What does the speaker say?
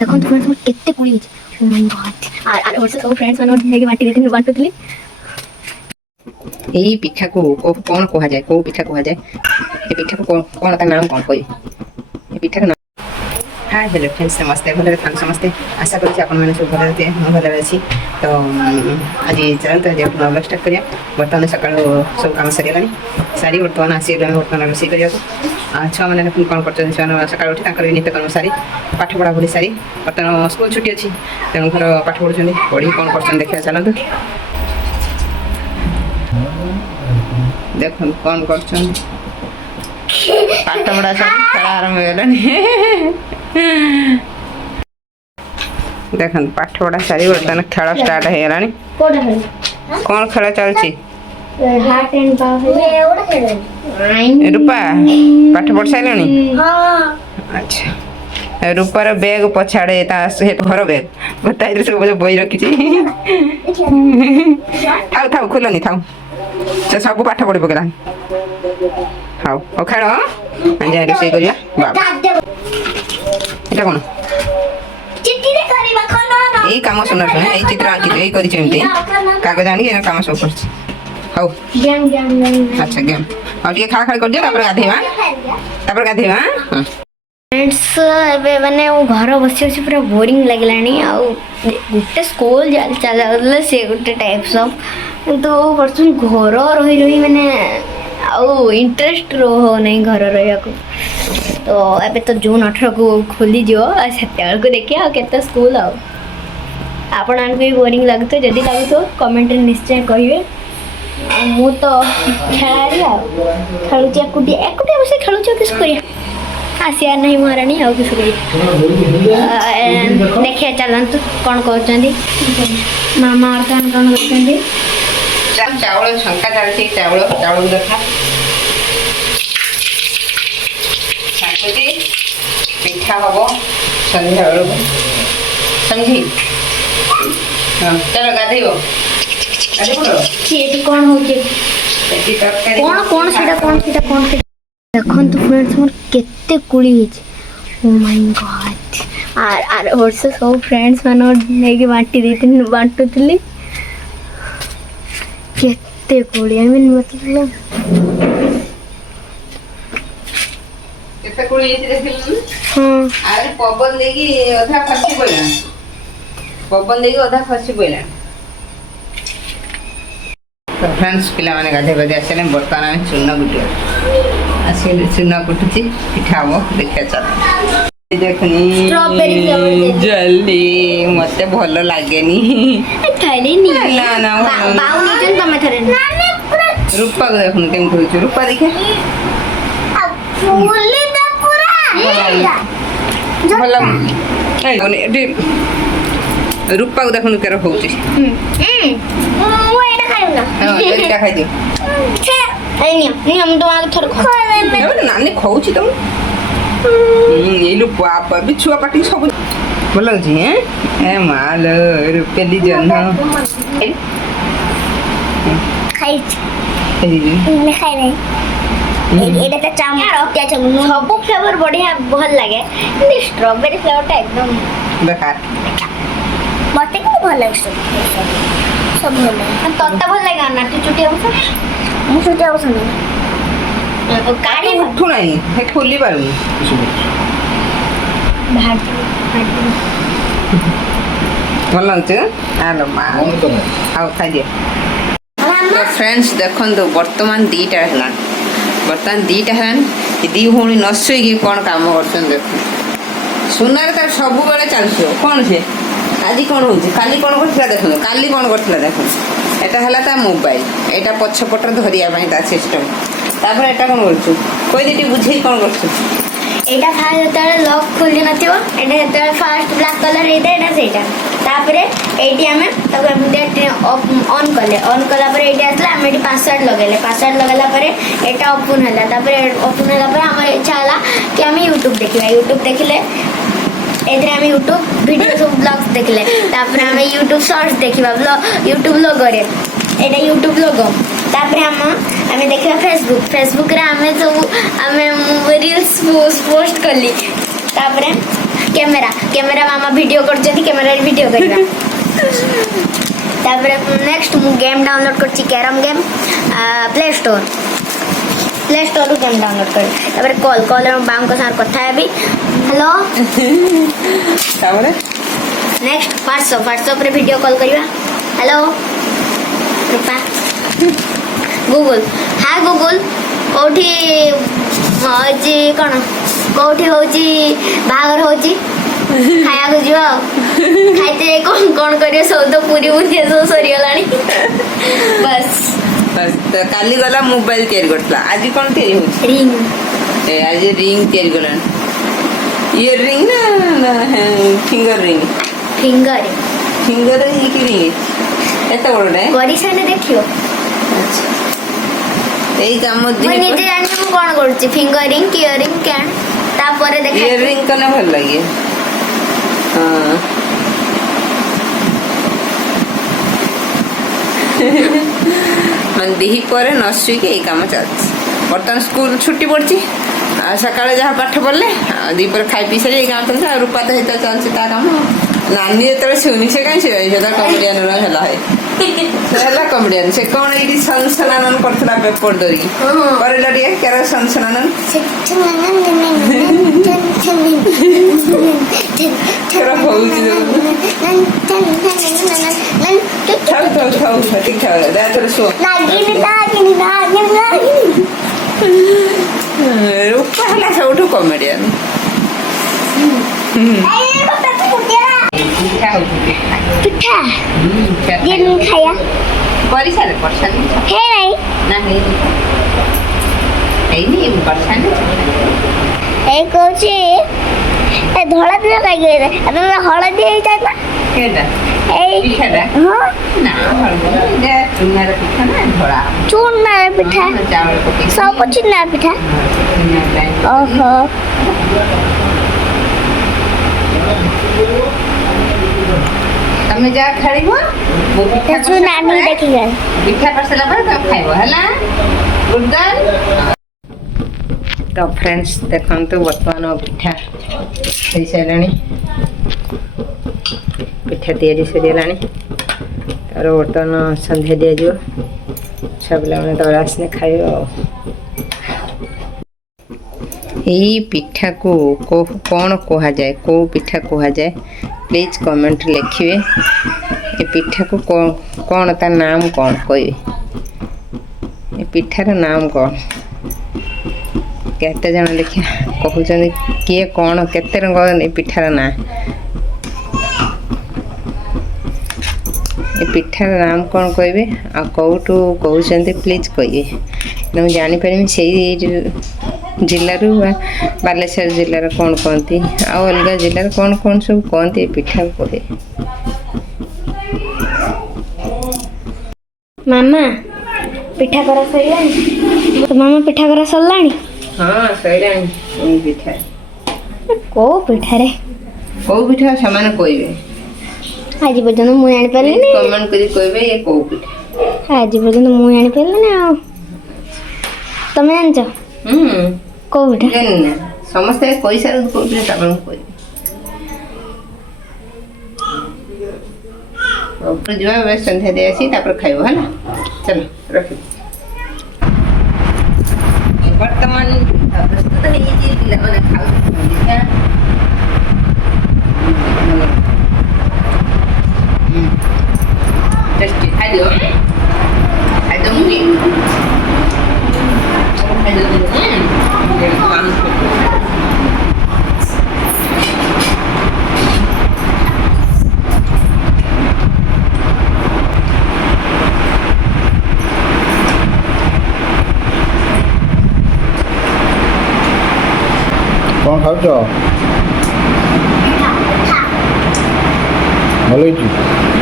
देखो तो फ्रेंड्स केते कुड़ी ओ माय गॉड आर वर्ष सब फ्रेंड्स माने नेके बाटी देथिन बांटुतली एई पिठा को कोन कहा जाए को पिठा कहा जाए ए पिठा को कोन ता नाम कोन कोई ए पिठा का नाम हाय हेलो फ्रेंड्स नमस्ते भले थान समस्ते आशा करछि आपन माने सब भले रहते हम भले अछि तो आज चलन तो जे ब्लॉग स्टार्ट करिया बर्तमान सकाळ सब काम सरिलानी सारी बर्तमान आसी बर्तमान रोषे करिया छुआ मैंने कौन कर सकाल उठी तक नित्य कर्म सारी पाठ पढ़ा पढ़ी सारी बर्तमान स्कूल छुट्टी अच्छी तेणु घर पाठ पढ़ुं पढ़ी कौन कर देखा चलते देख कौन कर पाठ पढ़ा सारी खेल आरंभ हो देख पाठ पढ़ा सारी बर्तमान खेल स्टार्ट हो गलानी कौन खेल चलती रूपा पाठ पढ़ सारे अच्छा रूपार बैग पछाड़े घर बैग बता सब बही रखी थाऊ थाऊ खोलनी थाऊ से सब पाठ पढ़ी पकड़ा हाँ और खेल जा रोषे करिया एटा कौन यही कम सुना शुण यही चित्र आंकी यही कागज आनी कम सब कर हौ अच्छा गेम और ये खा खा कर दियो तापर गाधेवा फ्रेंड्स एबे माने वो घर बसी बसी पूरा बोरिंग लागलानी आ गुटे स्कूल चला से गुटे टाइप्स ऑफ तो पर्सन घर रही रही माने आउ इंटरेस्ट रहो नहीं घर रहिया को तो एबे तो जून 18 को खोली जो सेतेल को देखिया केते स्कूल आ आपण आन को बोरिंग लागतो जदी लागतो कमेंट निश्चय कहिवे मु तो खेलारी खेलुची एकुटिया बस खेलुची किस करिया आसिया नहीं महारानी आउ किस करिया देखिए चलंतु कौन कहते मामा और कौन कौन कहते चावल छंका चलती चावल चावल देखा छाकुची पिठा हबो संध्या बेलू समझी चलो गाधेबो एटी कौन होचे कौन कौन सेटा कौन सेटा कौन सेटा देखन तो फ्रेंड्स मोर केते कुली हिच ओ माय गॉड आर वर्ष सब फ्रेंड्स मानो नेके बाटी देथिन बांटुतली केते कुली आई मीन मतलब केते कुली हिच देखिलु हां आरे पवन देगी अधा खसी पइला पवन देगी अधा खसी पइला तो फ्रेंड्स पिला माने गाधे बदे आसले बर्तमान चूना गुटी आसे चूना कुटुची पिठा हो देखा चल देखनी स्ट्रॉबेरी फ्लेवर जल्दी मते भलो लागेनी खाइले नी ना ना बाऊ निजन तमे थरे रूपा को देखन केम करू रूपा देखे फुली द पूरा भलो ए रूपा को देखन केरो होउची वो एटा खाइब ना हां एटा खाइ दियो छे नहीं हम तो आगे थोड़ा खा नानी खाऊची तुम ये लो पापा भी छुआ पाटी सब बोला जी हैं ए माल रुपेली जन खाइ नहीं खाइ नहीं एटा तो चाम क्या चाम सब फ्लेवर बढ़िया बहुत लागे 근데 स्ट्रॉबेरी फ्लेवर टा एकदम बेकार मते को भल लागे सब भल लागे तत्ता भल लागे ना तू चुटी आवस मु चुटी आवस नहीं तो काडी उठू नहीं हे खोली पारू भाट भल लागछ आलो मा आओ खाइ दे तो फ्रेंड्स देखन तो वर्तमान दीटा हला वर्तमान दीटा हलान दी होनी नसोई की कोन काम करछन देखो सुनार त सब बेले चलछो कोन छे आज कौन हो काली कौन कर देख काली कौन कर देख एटा हला ता मोबाइल एटा पछपटर धरिया पई ता सिस्टम तापर एटा कौन करछु कोई देटी बुझेई कौन करछु एटा फास्ट जतले लॉक खोली नथिबो एटा जतले फास्ट ब्लैक कलर एटा सेटा तापर एटी हमें तब हम ऑन कला पर एटी आसला हम एटी पासवर्ड लगाला पर एटा ओपन हला तापर ओपन हला पर हमर इच्छा हला कि हम YouTube देखिले एथरे हम YouTube वीडियो सब ब्लॉग्स देखले तापर हम YouTube शॉर्ट्स देखिबा YouTube लोगो रे एटा YouTube लोगो तापर हम देखिबा फेसबुक रे हम सब हम रील्स पोस्ट करली तापर कैमेरा कैमेरा मामा वीडियो करछथि कैमेरा वीडियो करबा तापर नेक्स्ट मु गेम डाउनलोड करछि कैरम गेम प्ले स्टोर ରୁ गेम डाउनलोड कर तापर कॉल बाम को सार कथा हेबी हेलो तापर नेक्स्ट व्हाट्सएप रे वीडियो कॉल करबा हेलो रूपा गूगल हाय गूगल कोठी होजी कोन कोठी होजी बागर होजी खाया को जीवा खाइते कौन करियो सब तो पूरी बुद्धि सब सरी गलानी बस तो काली गला मोबाइल तैयारी करतला आज कोन तैयारी होची रिंग आज रिंग तैयारी करलान इयर रिंग ना फिंगर रिंग फिंगर ही की रिंग एत बड़ नै करी साने देखियो एई काम मैं निजे जानि मु कोन करछि फिंगरिंग इयरिंग कैन तापरे देखा इयरिंग कने भल लागे हां मन दिही पर नसुई के काम चलछि बर्तन स्कूल छुट्टी पड़छि सकाळे जहाँ पाठ पढ़ले दीपर खाई पी सारी काम चलछि रूपा तो हेता चलछि ता काम नानी जेतरे सुनी से काई से कॉमेडियन रहला है सेला कॉमेडियन से कोन एडी सनसनानन करथला पेपर दरी करला रे केरा सनसनानन केरा होउछि थाउ ठीक थाउ दा तोर सो लागिनी रूपा हला सबठु कॉमेडियन पिठा ये नहीं खाया करी सारे परछन है नहीं ना है नहीं परछन ए कोची ए धोला दिया काई गए अबे हळदी हेता ना केडा ए पिठाडा हां ना हळदी चुनार पिठा ना धोला चूना पिठा चावल पके सब कुछ ना पिठा ओहो तमे जा खाइबो वो पिठा चूना नहीं देखी गए पिठा परसला पर तब खाइबो हला गुड गर्ल तो फ्रेंड्स देखंतु वर्तमान पिठा हेई सारानी पिठा तैयारी सरिलानी तार बर्तमान संध्या दिया जो सब पिला दौड़ा आसने खाइबो यही पिठा को कौन कहा जाए को पिठा कहा जाए प्लीज कमेंट लिखिए ये पिठा को कौन ता नाम कौन कहे ये पिठार नाम कौन केते जन देखिए कहउछन किए कौन केते रंग ये पिठार ना ये पिठार नाम कौन कहबे आ कौटू कहउछन प्लीज कहिए न जानि परमी से जिल्लारू बालेश्वर जिल्लार कौन कहती आ अलग जिल्लार कौन कौन सब कहती पिठा कहे मामा पिठा करा सरिलानी तो मामा पिठा करा सरलानी हाँ सरिलानी पिठा को पिठा रे को पिठा समान कहबे आज पर्यंत मु जानि परली ने कमेंट करी कहबे ये को पिठा आज पर्यंत मु जानि परली ने आ तमे जानछ को पिठा जानि समस्त पैसा को पिठा तबन कहबे ऊपर जो है संध्या दे आसी तापर खाइबो हला चलो रख वर्तमान प्रस्तुत है ये पिला माने खाओ देखा टेस्टी खाइयो खाइयो मुनी खाइयो काम कौन खाऊ भल